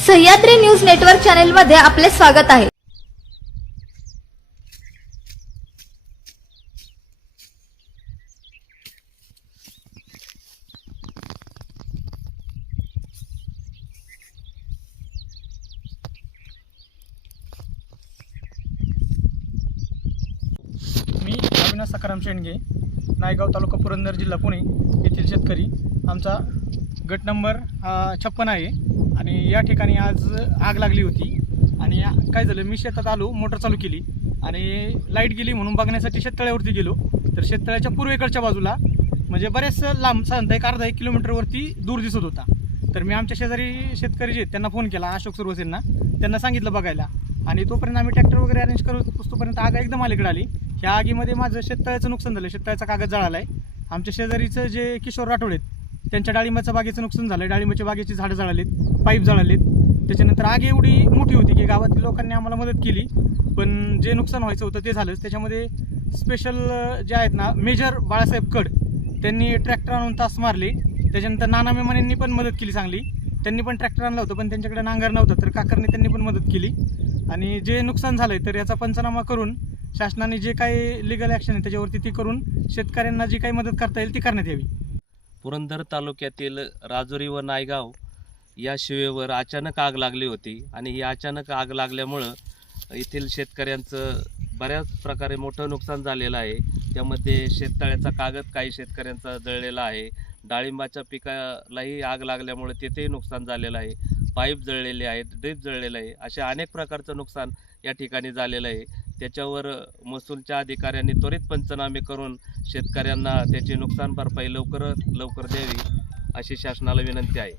Sahyadri news network channel मध्ये आपले स्वागत आहे। मी अविनाश सकाराम शेंडगे, नायगाव तालुका पुरंदर जिल्हा पुणे येथील शेतकरी। आमचा गट नंबर 56 आहे आणि या ठिकाणी आज आग लागली होती आणि काय झालं, मी शेतात आलो, मोटर चालू केली आणि लाईट गेली म्हणून बघण्यासाठी शेततळ्यावरती गेलो। तर शेततळ्याच्या पूर्वेकडच्या बाजूला म्हणजे बरेच लांब, साधारणतः अर्धा 1 किलोमीटरवरती दूर दिसत होता। तर मी आमच्या शेजारी शेतकरी जे त्यांना फोन केला, अशोक सुरवसेंना, त्यांना सांगितलं बघायला आणि तोपर्यंत आम्ही ट्रॅक्टर वगैरे अरेंज करत तोपर्यंत आग एकदम अलीकडे आली। ह्या आगीमध्ये माझं शेततळ्याचं नुकसान झालं, शेततळ्याचा कागद जळाला आहे। आमच्या शेजारीचं जे किशोर राठोड आहेत त्यांच्या डाळिंबाच्या बागेचं नुकसान झालं, डाळिंबाच्या बागेची झाडं जळालीत, पाईप जळालेत। त्याच्यानंतर आग एवढी मोठी होती की गावातील लोकांनी आम्हाला मदत केली, पण जे नुकसान व्हायचं होतं ते झालंच। त्याच्यामध्ये स्पेशल जे आहेत ना, मेजर बाळासाहेब कड, त्यांनी ट्रॅक्टर आणून तास मारले। त्याच्यानंतर नाना मेमानेंनी पण मदत केली चांगली, त्यांनी पण ट्रॅक्टर आणलं होतं पण त्यांच्याकडे नांगर नव्हतं, तर काकरने त्यांनी पण मदत केली। आणि जे नुकसान झालंय तर याचा पंचनामा करून शासनाने जे काही लीगल ॲक्शन आहे त्याच्यावरती ती करून शेतकऱ्यांना जी काही मदत करता येईल ती करण्यात यावी। पुरंदर तालुक्यातील राजुरी व नायगाव या शिवेवर अचानक आग लागली होती आणि ही अचानक आग लागल्यामुळं येथील शेतकऱ्यांचं बऱ्याच प्रकारे मोठं नुकसान झालेलं आहे। त्यामध्ये शेततळ्याचा कागद काही शेतकऱ्यांचा जळलेला आहे, डाळिंबाच्या पिकालाही आग लागल्यामुळे तेथेही नुकसान झालेलं आहे, पाईप जळलेले आहेत, ड्रीप जळलेलं आहे, अशा अनेक प्रकारचं नुकसान या ठिकाणी झालेलं आहे। त्याच्यावर महसूलच्या अधिकाऱ्यांनी त्वरित पंचनामे करून शेतकऱ्यांना त्याची नुकसान भरपाई लवकरात लवकर द्यावी अशी शासनाला विनंती आहे।